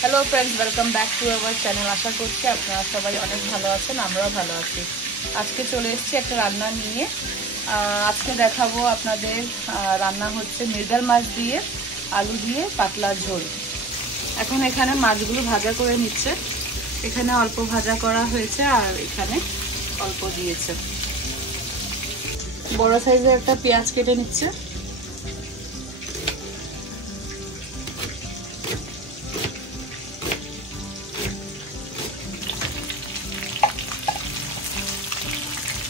Hello friends, welcome back to our channel. আশা করছি আপনারা সবাই অনেক ভালো আছেন, আমরাও ভালো আছি। আজকে চলে এসেছি একটা রান্না নিয়ে। আজকে দেখাবো আপনাদের রান্না হচ্ছে মৃগেল মাছ দিয়ে আলু দিয়ে পাতলা ঝোল। এখন এখানে মাছগুলো ভাজা করে নিচ্ছে। এখানে অল্প ভাজা করা হয়েছে আর এখানে অল্প দিয়েছে। বড় সাইজের একটা পেঁয়াজ কেটে নিচ্ছে।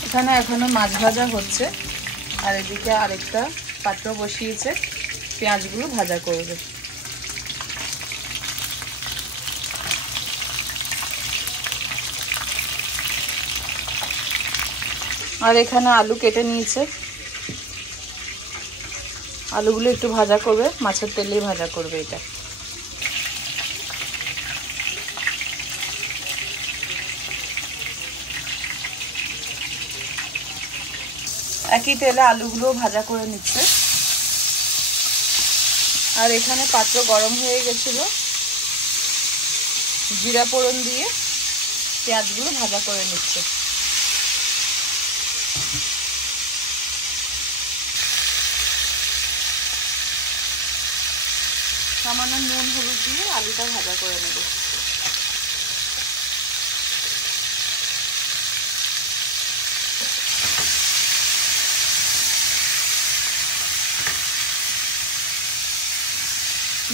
এখানে এখনো মাছ ভাজা হচ্ছে আর এদিকে আরেকটা পাত্র বসিয়েছে, পেঁয়াজগুলো ভাজা করবে। আর এখানে আলু কেটে নিয়েছে, আলুগুলো একটু ভাজা করবে, মাছের তেলেই ভাজা করবে। এটা একই তেলে আলুগুলো ভাজা করে নিচ্ছে। আর এখানে পাত্র গরম হয়ে গেছিল, জিরা ফোড়ন দিয়ে পেঁয়াজগুলো ভাজা করে নিচ্ছে। সামান্য নুন হলুদ দিয়ে আলুটা ভাজা করে নেব।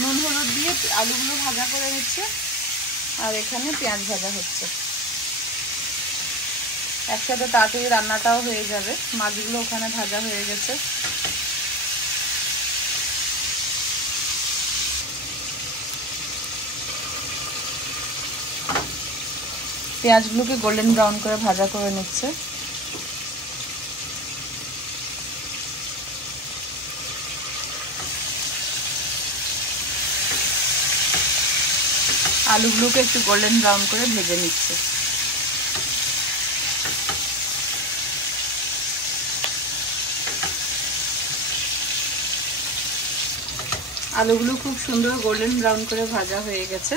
নুন হলুদ দিয়ে আলুগুলো ভাজা করে নিচ্ছে আর এখানে পেঁয়াজ ভাজা হচ্ছে। একসাথে তাড়াতাড়ি রান্নাটাও হয়ে যাবে। মাছগুলো ওখানে ভাজা হয়ে গেছে। পেঁয়াজগুলোকে গোল্ডেন ব্রাউন করে ভাজা করে নিচ্ছে। আলুগুলোকে একটু গোল্ডেন ব্রাউন করে ভেজে নিচ্ছে। আলুগুলো খুব সুন্দর গোল্ডেন ব্রাউন করে ভাজা হয়ে গেছে।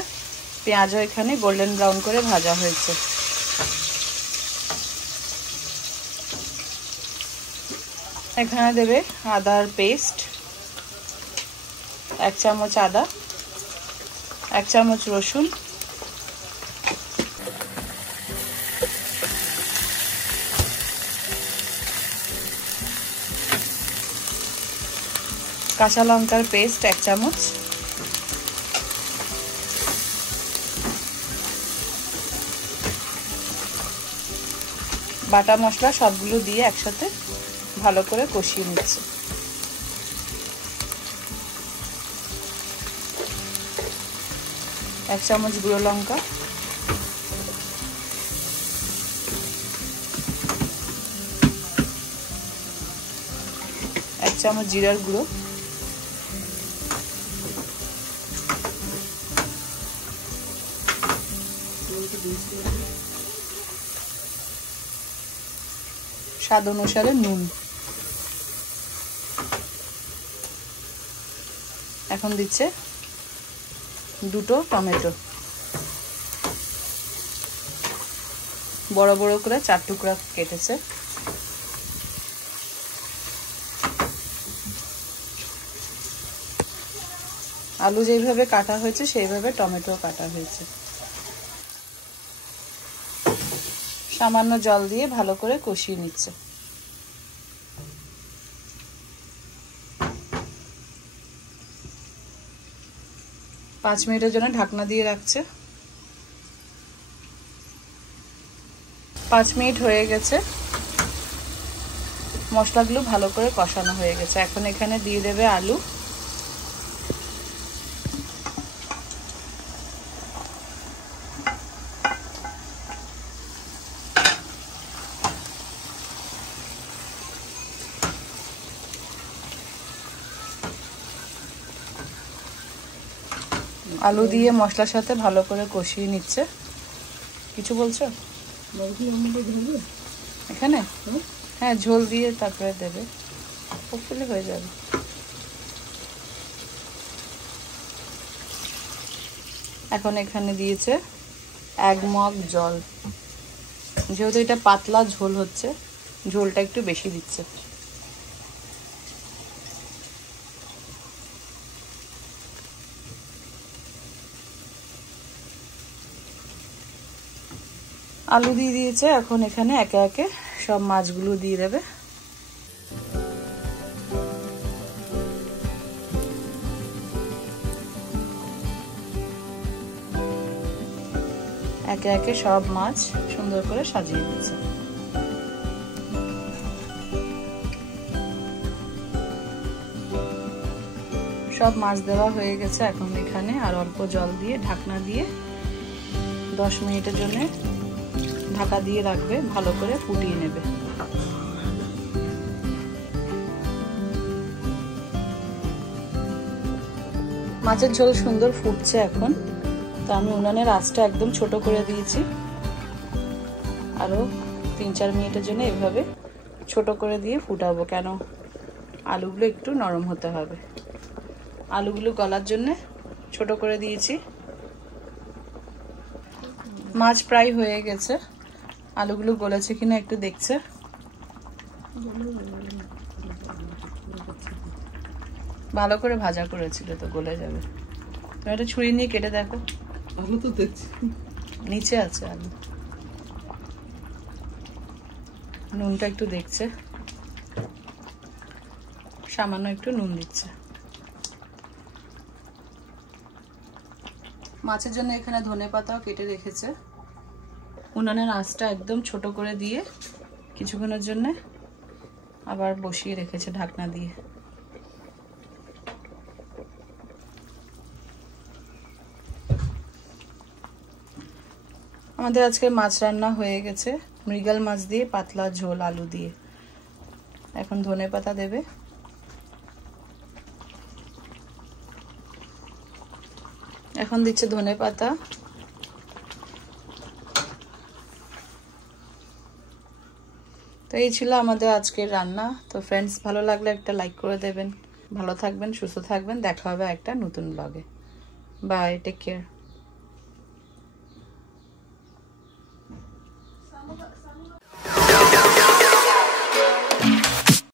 পেঁয়াজও এখানে গোল্ডেন ব্রাউন করে ভাজা হয়েছে। এখানে দেবে আদার পেস্ট, 1 চামচ আদা, 1 চামচ রসুন, কাঁচা লঙ্কার পেস্ট 1 চামচ, বাটা মশলা সবগুলো দিয়ে একসাথে ভালো করে কষিয়ে নিচ্ছে। এক চামচ গুঁড়ো লঙ্কা, 1 চামচ জিরার গুঁড়ো, স্বাদ অনুসারে নুন। এখন দিচ্ছে 2টো টমেটো, বড় বড় করে 4 টুকরা কেটেছে। আলু যেইভাবে কাটা হয়েছে সেইভাবে টমেটো কাটা হয়েছে। সামান্য জল দিয়ে ভালো করে কষিয়ে নিচ্ছে। পাঁচ মিনিটের জন্য ঢাকনা দিয়ে রাখছে। 5 মিনিট হয়ে গেছে, মশলাগুলো ভালো করে কষানো হয়ে গেছে। এখন এখানে দিয়ে দেবে আলু। আলু দিয়ে মশলার সাথে ভালো করে কষিয়ে নিচ্ছে। কিছু বলছো এখানে? হ্যাঁ, ঝোল দিয়ে তারপরে দেবে, হোপফুলি হয়ে যাবে। এখন এখানে দিয়েছে 1 মগ জল, যেহেতু এটা পাতলা ঝোল হচ্ছে ঝোলটা একটু বেশি দিচ্ছে। আলু দিয়ে দিয়েছে, এখন এখানে একে একে সব মাছগুলো দিয়ে দেবে। একে একে সব মাছ সুন্দর করে সাজিয়ে দিচ্ছে। সব মাছ দেওয়া হয়ে গেছে, এখন এখানে আর অল্প জল দিয়ে ঢাকনা দিয়ে 10 মিনিটের জন্য ঢাকা দিয়ে রাখবে, ভালো করে ফুটিয়ে নেবে। মাছের ঝোল সুন্দর ফুটছে এখন, তো আমি উনানের আঁচটা একদম ছোট করে দিয়েছি। আরো 3-4 মিনিটের জন্য এভাবে ছোট করে দিয়ে ফুটাবো, কেন আলুগুলো একটু নরম হতে হবে। আলুগুলো গলার জন্য ছোট করে দিয়েছি। মাছ প্রায় হয়ে গেছে, আলুগুলো গলেছে কিনা একটু দেখছে। ভালো করে ভাজা করেছিল তো গলে যাবে। তুমি একটা ছুরি নিয়ে কেটে দেখো। আলু তো দেখছি নিচে আছে আলু। নুনটা একটু দেখছে, সামান্য একটু নুন দিচ্ছে। মাছের জন্য এখানে ধনেপাতাও কেটে রেখেছে। উনানের আঁচটা একদম ছোট করে দিয়ে কিছুক্ষণের জন্য আবার বসিয়ে রেখেছে ঢাকনা দিয়ে। আমাদের আজকে মাছ রান্না হয়ে গেছে, মৃগেল মাছ দিয়ে পাতলা ঝোল আলু দিয়ে। এখন ধনেপাতা দেবে। এখন দিচ্ছে ধনেপাতা। তো এই ছিল আমাদের আজকের রান্না। তো ফ্রেন্ডস, ভালো লাগলে একটা লাইক করে দেবেন। ভালো থাকবেন, সুস্থ থাকবেন, দেখা হবে একটা নতুন ব্লগে। Bye, take care.